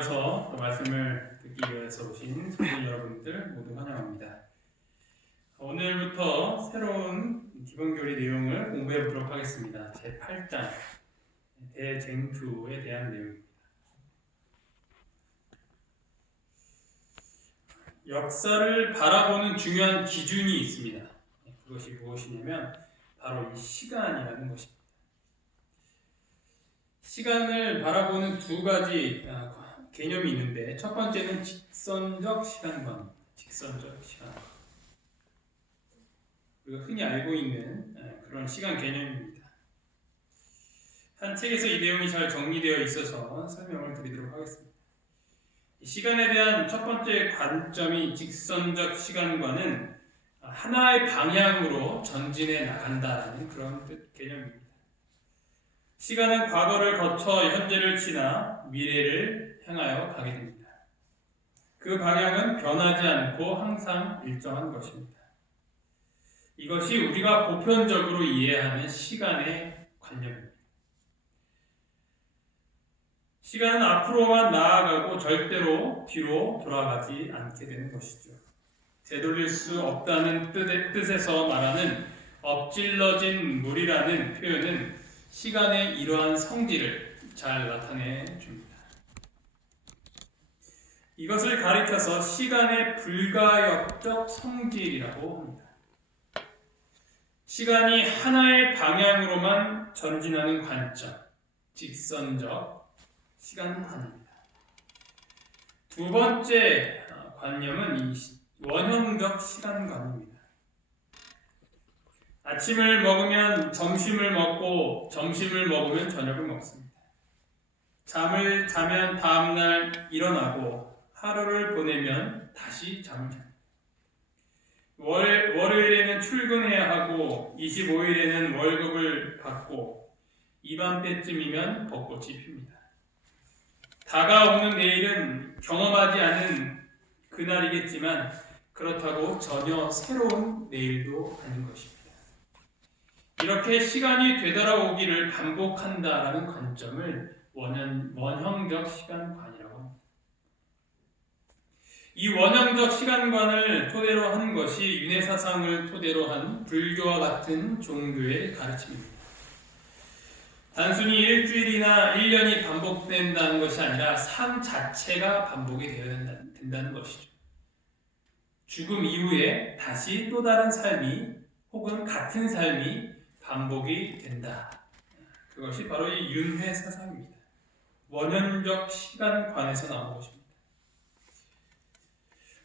나와서 또 말씀을 듣기 위해서 오신 성도 여러분들 모두 환영합니다. 오늘부터 새로운 기본교리 내용을 공부해 보도록 하겠습니다. 제8장 대쟁투에 대한 내용입니다. 역사를 바라보는 중요한 기준이 있습니다. 그것이 무엇이냐면 바로 이 시간이라는 것입니다. 시간을 바라보는 두 가지 개념이 있는데, 첫 번째는 직선적 시간관입니다. 직선적 시간관. 우리가 흔히 알고 있는 그런 시간 개념입니다. 한 책에서 이 내용이 잘 정리되어 있어서 설명을 드리도록 하겠습니다. 시간에 대한 첫 번째 관점이 직선적 시간관은 하나의 방향으로 전진해 나간다는 그런 개념입니다. 시간은 과거를 거쳐 현재를 지나 미래를 향하여 가게 됩니다. 그 방향은 변하지 않고 항상 일정한 것입니다. 이것이 우리가 보편적으로 이해하는 시간의 관념입니다. 시간은 앞으로만 나아가고 절대로 뒤로 돌아가지 않게 되는 것이죠. 되돌릴 수 없다는 뜻에서 말하는 엎질러진 물이라는 표현은 시간의 이러한 성질을 잘 나타내 줍니다. 이것을 가리켜서 시간의 불가역적 성질이라고 합니다. 시간이 하나의 방향으로만 전진하는 관점, 직선적 시간관입니다. 두 번째 관념은 원형적 시간관입니다. 아침을 먹으면 점심을 먹고 점심을 먹으면 저녁을 먹습니다. 잠을 자면 다음날 일어나고 하루를 보내면 다시 잠을 잡니다. 월요일에는 출근해야 하고 25일에는 월급을 받고 이맘때쯤이면 벚꽃이 핍니다. 다가오는 내일은 경험하지 않은 그날이겠지만 그렇다고 전혀 새로운 내일도 아닌 것입니다. 이렇게 시간이 되돌아오기를 반복한다라는 관점을 원형적 시간관이라고 합니다. 이 원형적 시간관을 토대로 한 것이 윤회사상을 토대로 한 불교와 같은 종교의 가르침입니다. 단순히 일주일이나 1년이 반복된다는 것이 아니라 삶 자체가 반복이 되어야 된다는 것이죠. 죽음 이후에 다시 또 다른 삶이 혹은 같은 삶이 반복이 된다. 그것이 바로 이 윤회사상입니다. 원형적 시간관에서 나온 것입니다.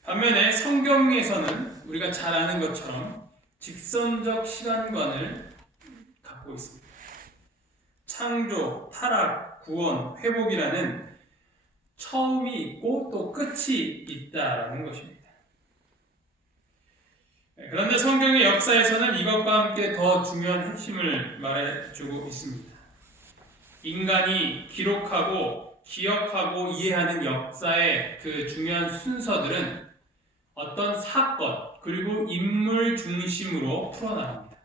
반면에 성경에서는 우리가 잘 아는 것처럼 직선적 시간관을 갖고 있습니다. 창조, 타락, 구원, 회복이라는 처음이 있고 또 끝이 있다라는 것입니다. 그런데 성경의 역사에서는 이것과 함께 더 중요한 핵심을 말해주고 있습니다. 인간이 기록하고 기억하고 이해하는 역사의 그 중요한 순서들은 어떤 사건 그리고 인물 중심으로 풀어나갑니다.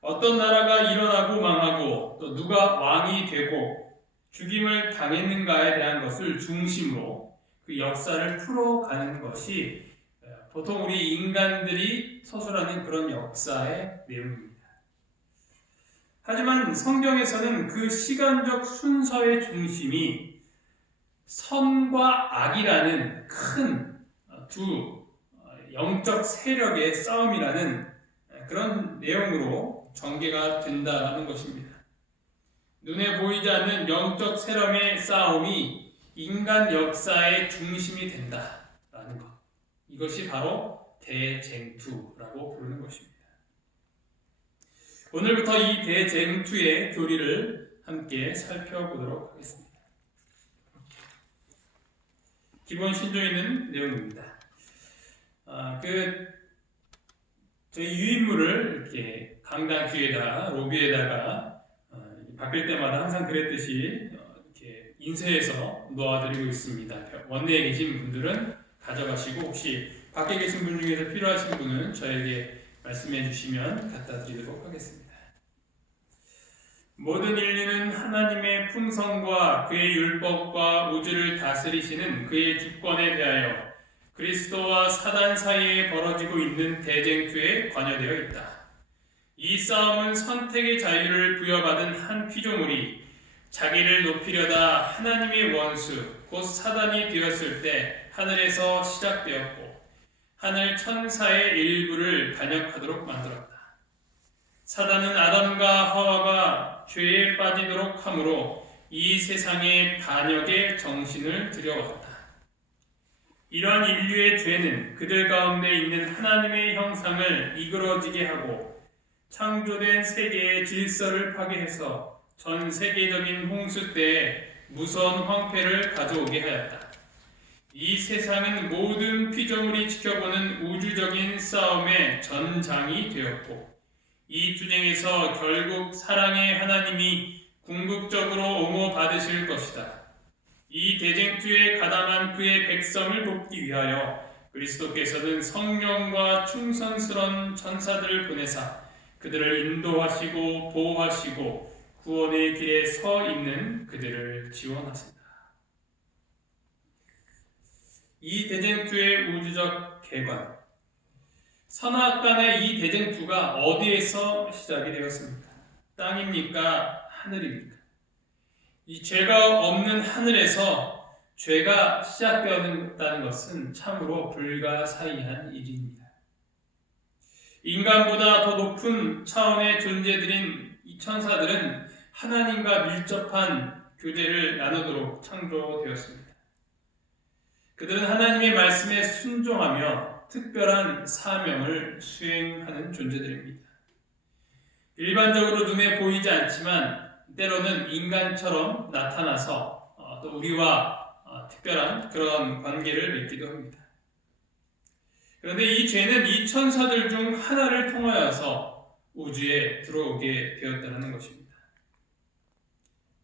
어떤 나라가 일어나고 망하고 또 누가 왕이 되고 죽임을 당했는가에 대한 것을 중심으로 그 역사를 풀어가는 것이 보통 우리 인간들이 서술하는 그런 역사의 내용입니다. 하지만 성경에서는 그 시간적 순서의 중심이 선과 악이라는 큰 두 영적 세력의 싸움이라는 그런 내용으로 전개가 된다는 것입니다. 눈에 보이지 않는 영적 세력의 싸움이 인간 역사의 중심이 된다라는 것. 이것이 바로 대쟁투라고 부르는 것입니다. 오늘부터 이 대쟁투의 교리를 함께 살펴보도록 하겠습니다. 기본 신조에 있는 내용입니다. 저희 유인물을 이렇게 강당 뒤에다 로비에다가 바뀔 때마다 항상 그랬듯이 이렇게 인쇄해서 놓아드리고 있습니다. 원내에 계신 분들은 가져가시고 혹시 밖에 계신 분 중에서 필요하신 분은 저에게 말씀해 주시면 갖다 드리도록 하겠습니다. 모든 인류는 하나님의 품성과 그의 율법과 우주를 다스리시는 그의 주권에 대하여 그리스도와 사단 사이에 벌어지고 있는 대쟁투에 관여되어 있다. 이 싸움은 선택의 자유를 부여받은 한 피조물이 자기를 높이려다 하나님의 원수, 곧 사단이 되었을 때 하늘에서 시작되었고 하늘 천사의 일부를 반역하도록 만들었다. 사단은 아담과 하와가 죄에 빠지도록 함으로 이 세상의 반역의 정신을 들여왔다. 이러한 인류의 죄는 그들 가운데 있는 하나님의 형상을 이그러지게 하고 창조된 세계의 질서를 파괴해서 전 세계적인 홍수 때에 무서운 황폐를 가져오게 하였다. 이 세상은 모든 피조물이 지켜보는 우주적인 싸움의 전장이 되었고 이 투쟁에서 결국 사랑의 하나님이 궁극적으로 옹호받으실 것이다. 이 대쟁투에 가담한 그의 백성을 돕기 위하여 그리스도께서는 성령과 충성스러운 천사들을 보내사 그들을 인도하시고 보호하시고 구원의 길에 서 있는 그들을 지원하신다. 이 대쟁투의 우주적 개관, 선악간의 이 대쟁투가 어디에서 시작이 되었습니까? 땅입니까? 하늘입니까? 이 죄가 없는 하늘에서 죄가 시작되었다는 것은 참으로 불가사의한 일입니다. 인간보다 더 높은 차원의 존재들인 이 천사들은 하나님과 밀접한 교제를 나누도록 창조되었습니다. 그들은 하나님의 말씀에 순종하며 특별한 사명을 수행하는 존재들입니다. 일반적으로 눈에 보이지 않지만 때로는 인간처럼 나타나서 또 우리와 특별한 그런 관계를 맺기도 합니다. 그런데 이 죄는 이 천사들 중 하나를 통하여서 우주에 들어오게 되었다는 것입니다.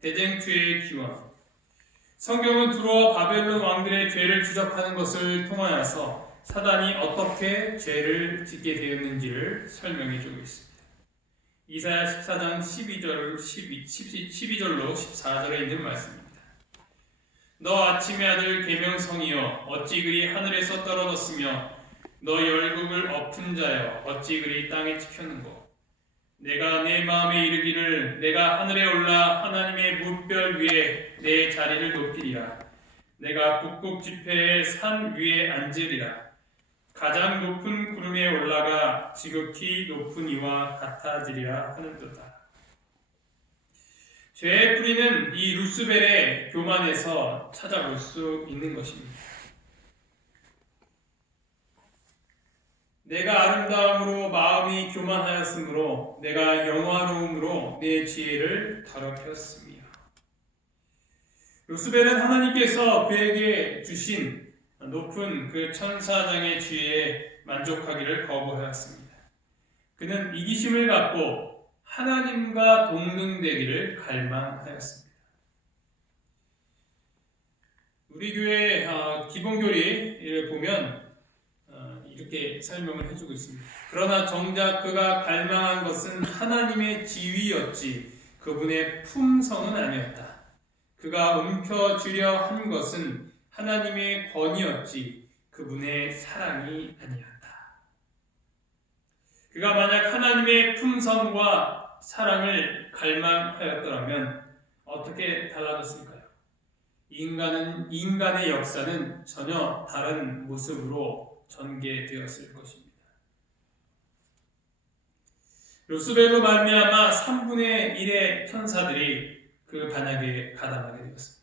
대쟁투의 기원. 성경은 두로와 바벨론 왕들의 죄를 추적하는 것을 통하여서 사단이 어떻게 죄를 짓게 되었는지를 설명해 주고 있습니다. 이사야 14장 12절로 14절에 있는 말씀입니다. 너 아침의 아들 계명성이여 어찌 그리 하늘에서 떨어졌으며 너 열국을 엎은 자여 어찌 그리 땅에 찍혔는고 내가 내 마음에 이르기를 내가 하늘에 올라 하나님의 무별 위에 내 자리를 높이리라. 내가 북극 지폐의 산 위에 앉으리라. 가장 높은 구름에 올라가 지극히 높은 이와 같아지리라 하는도다. 죄의 뿌리는 이 루스벨의 교만에서 찾아볼 수 있는 것입니다. 내가 아름다움으로 마음이 교만하였으므로 내가 영화로움으로 내 지혜를 더럽혔으며. 루스벨은 하나님께서 그에게 주신 높은 그 천사장의 지혜에 만족하기를 거부하였습니다. 그는 이기심을 갖고 하나님과 동등되기를 갈망하였습니다. 우리 교회 기본교리를 보면 이렇게 설명을 해주고 있습니다. 그러나 정작 그가 갈망한 것은 하나님의 지위였지 그분의 품성은 아니었다. 그가 움켜쥐려 한 것은 하나님의 권위였지 그분의 사랑이 아니었다. 그가 만약 하나님의 품성과 사랑을 갈망하였더라면 어떻게 달라졌을까요? 인간의 역사는 전혀 다른 모습으로 전개되었을 것입니다. 루스벨로 말미암아 3분의 1의 천사들이 그 반역에 가담하게 되었습니다.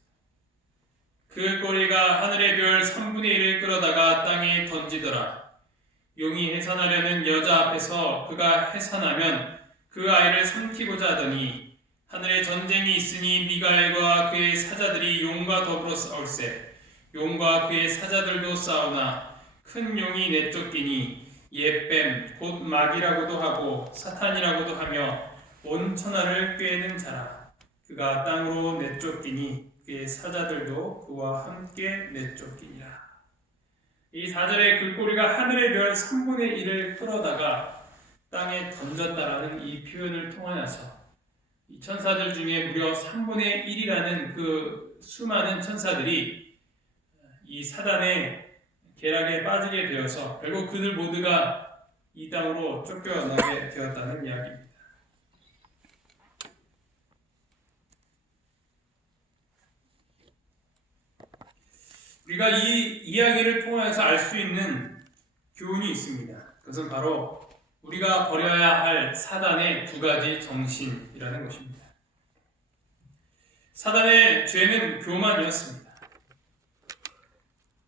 그 꼬리가 하늘의 별 3분의 1을 끌어다가 땅에 던지더라. 용이 해산하려는 여자 앞에서 그가 해산하면 그 아이를 삼키고자 하더니 하늘에 전쟁이 있으니 미가엘과 그의 사자들이 용과 더불어 싸울세. 용과 그의 사자들도 싸우나 큰 용이 내쫓기니 옛뱀 곧 마귀라고도 하고 사탄이라고도 하며 온 천하를 꿰는 자라. 그가 땅으로 내쫓기니 그의 사자들도 그와 함께 내쫓기니라. 이 4절에 그 꼬리가 하늘의 별 3분의 1을 끌어다가 땅에 던졌다라는 이 표현을 통하여서 이 천사들 중에 무려 3분의 1이라는 그 수많은 천사들이 이 사단의 계략에 빠지게 되어서 결국 그들 모두가 이 땅으로 쫓겨나게 되었다는 이야기입니다. 우리가 이 이야기를 통해서 알 수 있는 교훈이 있습니다. 그것은 바로 우리가 버려야 할 사단의 두 가지 정신이라는 것입니다. 사단의 죄는 교만이었습니다.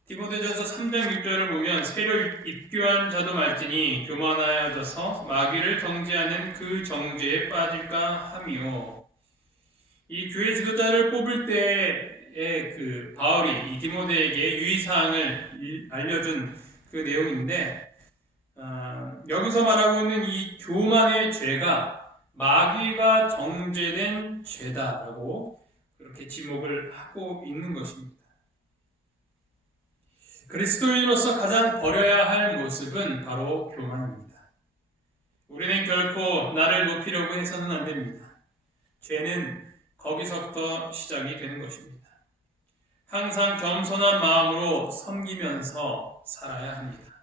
디모데전서 3장 6절을 보면 새로 입교한 자도 말지니 교만하여져서 마귀를 정죄하는 그 정죄에 빠질까 하며, 이 교회 지도자를 뽑을 때에 그 바울이 이 디모데에게 유의사항을 알려준 그 내용인데, 여기서 말하고 있는 이 교만의 죄가 마귀가 정죄된 죄다라고 그렇게 지목을 하고 있는 것입니다. 그리스도인으로서 가장 버려야 할 모습은 바로 교만입니다. 우리는 결코 나를 높이려고 해서는 안 됩니다. 죄는 거기서부터 시작이 되는 것입니다. 항상 겸손한 마음으로 섬기면서 살아야 합니다.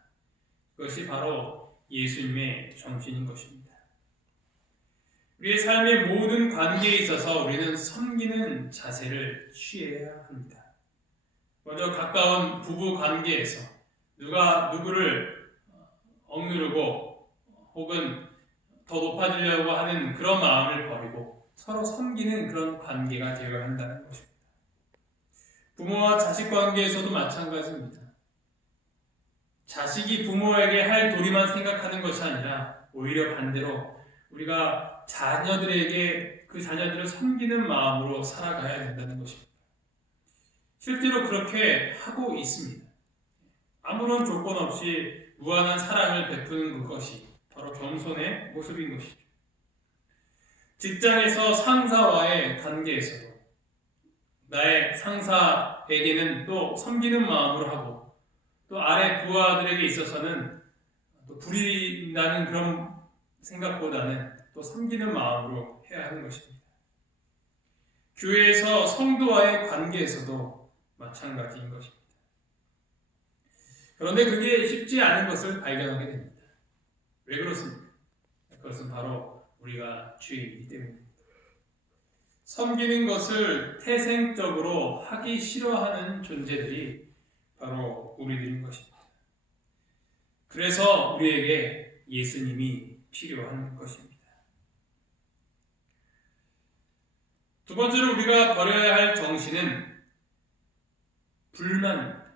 그것이 바로 예수님의 정신인 것입니다. 우리의 삶의 모든 관계에 있어서 우리는 섬기는 자세를 취해야 합니다. 먼저 가까운 부부 관계에서 누가 누구를 억누르고 혹은 더 높아지려고 하는 그런 마음을 버리고 서로 섬기는 그런 관계가 되어야 한다는 것입니다. 부모와 자식 관계에서도 마찬가지입니다. 자식이 부모에게 할 도리만 생각하는 것이 아니라 오히려 반대로 우리가 자녀들에게 그 자녀들을 섬기는 마음으로 살아가야 된다는 것입니다. 실제로 그렇게 하고 있습니다. 아무런 조건 없이 무한한 사랑을 베푸는 그것이 바로 겸손의 모습인 것이죠. 직장에서 상사와의 관계에서도 나의 상사에게는 또 섬기는 마음으로 하고, 또 아래 부하들에게 있어서는 또 부린다는 그런 생각보다는 또 섬기는 마음으로 해야 하는 것입니다. 교회에서 성도와의 관계에서도 마찬가지인 것입니다. 그런데 그게 쉽지 않은 것을 발견하게 됩니다. 왜 그렇습니까? 그것은 바로 우리가 죄이기 때문입니다. 섬기는 것을 태생적으로 하기 싫어하는 존재들이 바로 우리들인 것입니다. 그래서 우리에게 예수님이 필요한 것입니다. 두 번째로 우리가 버려야 할 정신은 불만입니다.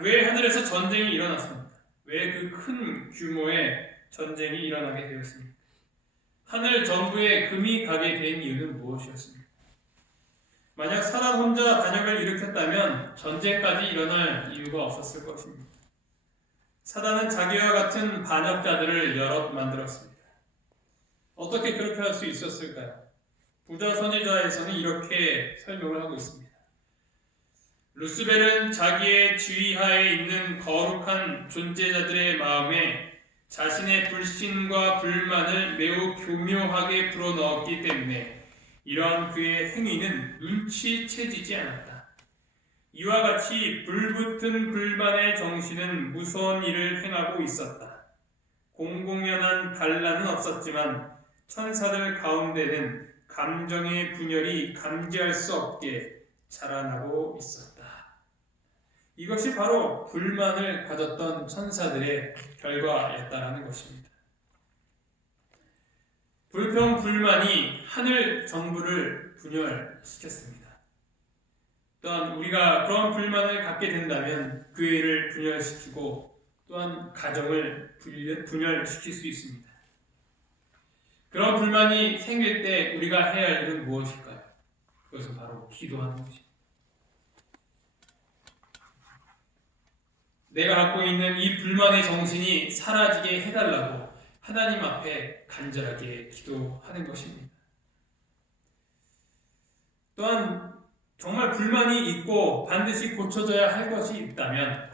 왜 하늘에서 전쟁이 일어났습니까? 왜 그 큰 규모의 전쟁이 일어나게 되었습니까? 하늘 전부에 금이 가게 된 이유는 무엇이었습니까? 만약 사단 혼자 반역을 일으켰다면 전쟁까지 일어날 이유가 없었을 것입니다. 사단은 자기와 같은 반역자들을 여럿 만들었습니다. 어떻게 그렇게 할 수 있었을까요? 부자 선지자에서는 이렇게 설명을 하고 있습니다. 루스벨은 자기의 지휘하에 있는 거룩한 존재자들의 마음에 자신의 불신과 불만을 매우 교묘하게 불어넣었기 때문에 이러한 그의 행위는 눈치채지지 않았다. 이와 같이 불붙은 불만의 정신은 무서운 일을 행하고 있었다. 공공연한 반란은 없었지만 천사들 가운데는 감정의 분열이 감지할 수 없게 자라나고 있었다. 이것이 바로 불만을 가졌던 천사들의 결과였다라는 것입니다. 불평, 불만이 하늘 정부를 분열시켰습니다. 또한 우리가 그런 불만을 갖게 된다면 교회를 분열시키고 또한 가정을 분열시킬 수 있습니다. 그런 불만이 생길 때 우리가 해야 할 일은 무엇일까요? 그것은 바로 기도하는 것입니다. 내가 갖고 있는 이 불만의 정신이 사라지게 해달라고 하나님 앞에 간절하게 기도하는 것입니다. 또한 정말 불만이 있고 반드시 고쳐져야 할 것이 있다면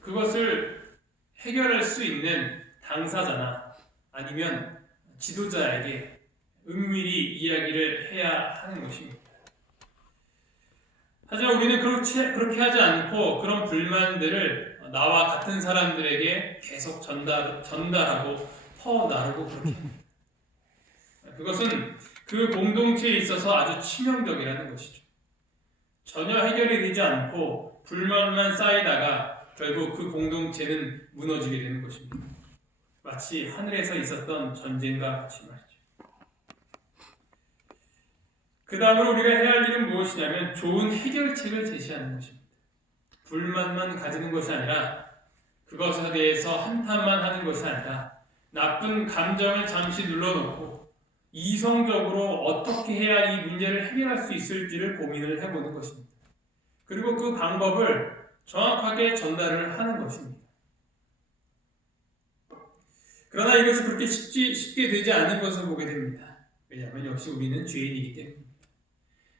그것을 해결할 수 있는 당사자나 아니면 지도자에게 은밀히 이야기를 해야 하는 것입니다. 하지만 우리는 그렇게 하지 않고 그런 불만들을 나와 같은 사람들에게 계속 전달하고 퍼나르고 그렇게 합니다. 그것은 그 공동체에 있어서 아주 치명적이라는 것이죠. 전혀 해결이 되지 않고 불만만 쌓이다가 결국 그 공동체는 무너지게 되는 것입니다. 마치 하늘에서 있었던 전쟁과 같이 말이죠. 그 다음으로 우리가 해야 할 일은 무엇이냐면 좋은 해결책을 제시하는 것입니다. 불만만 가지는 것이 아니라 그것에 대해서 한탄만 하는 것이 아니라 나쁜 감정을 잠시 눌러놓고 이성적으로 어떻게 해야 이 문제를 해결할 수 있을지를 고민을 해보는 것입니다. 그리고 그 방법을 정확하게 전달을 하는 것입니다. 그러나 이것이 그렇게 쉽게 되지 않는 것을 보게 됩니다. 왜냐하면 역시 우리는 죄인이기 때문입니다.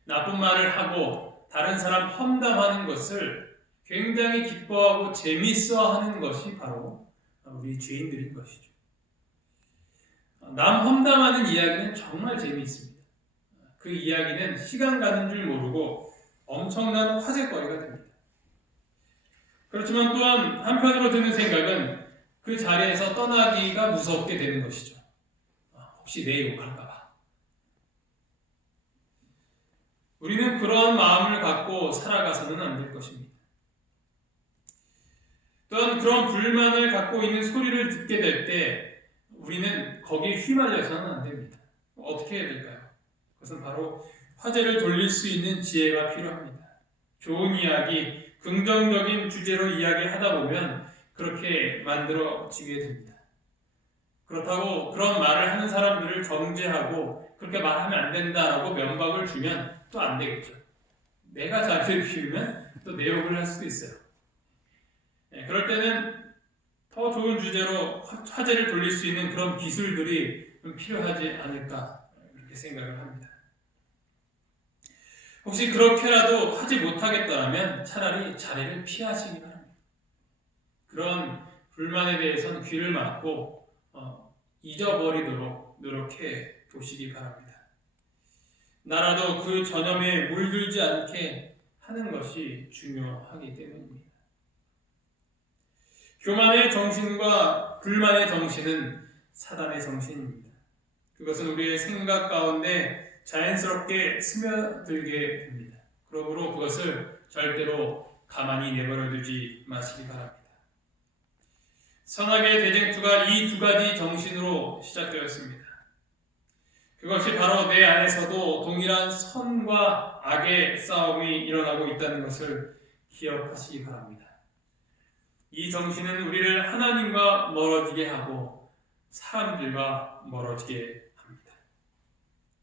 나쁜 말을 하고 다른 사람 험담하는 것을 굉장히 기뻐하고 재미있어하는 것이 바로 우리 죄인들인 것이죠. 남 험담하는 이야기는 정말 재미있습니다. 그 이야기는 시간 가는 줄 모르고 엄청난 화제거리가 됩니다. 그렇지만 또한 한편으로 드는 생각은 그 자리에서 떠나기가 무섭게 되는 것이죠. 혹시 내 욕할까봐. 우리는 그런 마음을 갖고 살아가서는 안 될 것입니다. 또한 그런 불만을 갖고 있는 소리를 듣게 될 때 우리는 거기에 휘말려서는 안 됩니다. 어떻게 해야 될까요? 그것은 바로 화제를 돌릴 수 있는 지혜가 필요합니다. 좋은 이야기, 긍정적인 주제로 이야기하다 보면 그렇게 만들어지게 됩니다. 그렇다고 그런 말을 하는 사람들을 정죄하고 그렇게 말하면 안 된다라고 면박을 주면 또 안 되겠죠. 내가 자기를 비우면 또 내 욕을 할 수도 있어요. 그럴 때는 더 좋은 주제로 화제를 돌릴 수 있는 그런 기술들이 좀 필요하지 않을까 이렇게 생각을 합니다. 혹시 그렇게라도 하지 못하겠다면 차라리 자리를 피하시기 바랍니다. 그런 불만에 대해서는 귀를 막고 잊어버리도록 노력해 보시기 바랍니다. 나라도 그 전염에 물들지 않게 하는 것이 중요하기 때문입니다. 교만의 정신과 불만의 정신은 사단의 정신입니다. 그것은 우리의 생각 가운데 자연스럽게 스며들게 됩니다. 그러므로 그것을 절대로 가만히 내버려 두지 마시기 바랍니다. 선악의 대쟁투가 이 두 가지 정신으로 시작되었습니다. 그것이 바로 내 안에서도 동일한 선과 악의 싸움이 일어나고 있다는 것을 기억하시기 바랍니다. 이 정신은 우리를 하나님과 멀어지게 하고 사람들과 멀어지게 합니다.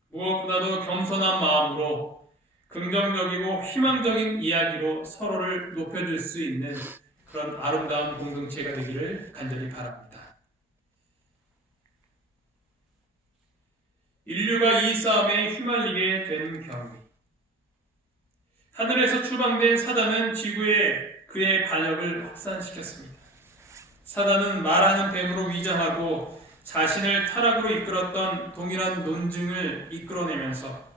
무엇보다도 겸손한 마음으로 긍정적이고 희망적인 이야기로 서로를 높여줄 수 있는 그런 아름다운 공동체가 되기를 간절히 바랍니다. 인류가 이 싸움에 휘말리게 된 경위. 하늘에서 추방된 사단은 지구에 그의 반역을 확산시켰습니다. 사단은 말하는 뱀으로 위장하고 자신을 타락으로 이끌었던 동일한 논증을 이끌어내면서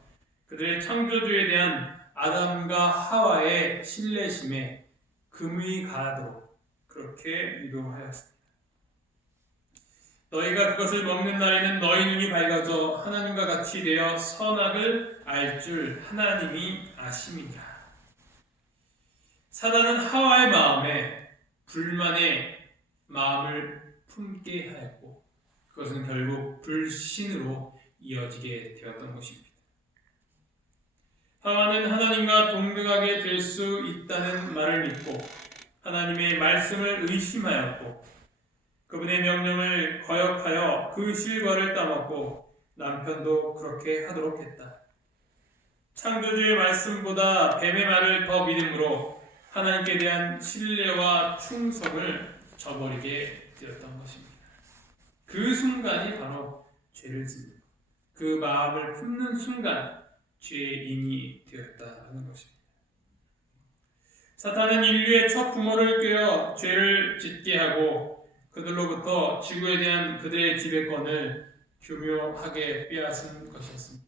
그들의 창조주에 대한 아담과 하와의 신뢰심에 금이 가하도록 그렇게 유도하였습니다. 너희가 그것을 먹는 날에는 너희 눈이 밝아져 하나님과 같이 되어 선악을 알 줄 하나님이 아심이니라. 사단은 하와의 마음에 불만의 마음을 품게 하였고 그것은 결국 불신으로 이어지게 되었던 것입니다. 하와는 하나님과 동등하게 될 수 있다는 말을 믿고 하나님의 말씀을 의심하였고 그분의 명령을 거역하여 그 실과를 따먹고 남편도 그렇게 하도록 했다. 창조주의 말씀보다 뱀의 말을 더 믿음으로 하나님께 대한 신뢰와 충성을 저버리게 되었던 것입니다. 그 순간이 바로 죄를 짓는 그 마음을 품는 순간 죄인이 되었다는 것입니다. 사탄은 인류의 첫 부모를 꿰어 죄를 짓게 하고 그들로부터 지구에 대한 그들의 지배권을 교묘하게 빼앗은 것이었습니다.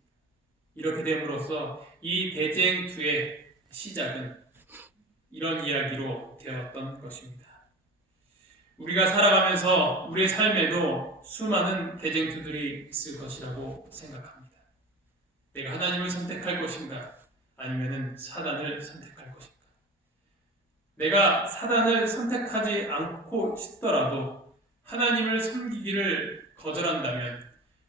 이렇게 됨으로써 이 대쟁투의 시작은 이런 이야기로 되었던 것입니다. 우리가 살아가면서 우리의 삶에도 수많은 대쟁투들이 있을 것이라고 생각합니다. 내가 하나님을 선택할 것인가? 아니면 사단을 선택할 것인가? 내가 사단을 선택하지 않고 싶더라도 하나님을 섬기기를 거절한다면,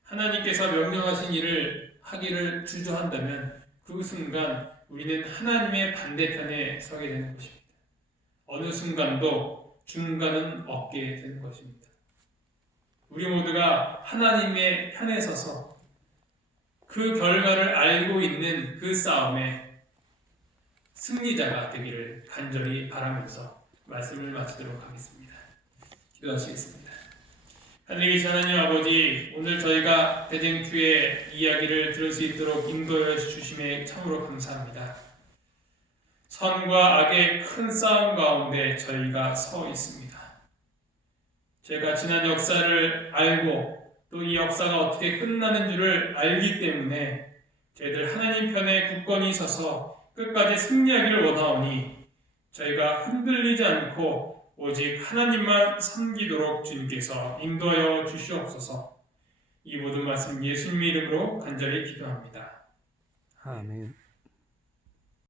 하나님께서 명령하신 일을 하기를 주저한다면 그 순간 우리는 하나님의 반대편에 서게 되는 것입니다. 어느 순간도 중간은 없게 되는 것입니다. 우리 모두가 하나님의 편에 서서 그 결과를 알고 있는 그 싸움에 승리자가 되기를 간절히 바라면서 말씀을 마치도록 하겠습니다. 기도하시겠습니다. 하늘에 계신 하나님 아버지, 오늘 저희가 대쟁투의 이야기를 들을 수 있도록 인도해 주심에 참으로 감사합니다. 선과 악의 큰 싸움 가운데 저희가 서 있습니다. 제가 지난 역사를 알고 또 이 역사가 어떻게 끝나는 줄을 알기 때문에 저희들 하나님 편에 굳건히 서서 끝까지 승리하기를 원하오니 저희가 흔들리지 않고 오직 하나님만 섬기도록 주님께서 인도하여 주시옵소서. 이 모든 말씀 예수님의 이름으로 간절히 기도합니다. 아멘.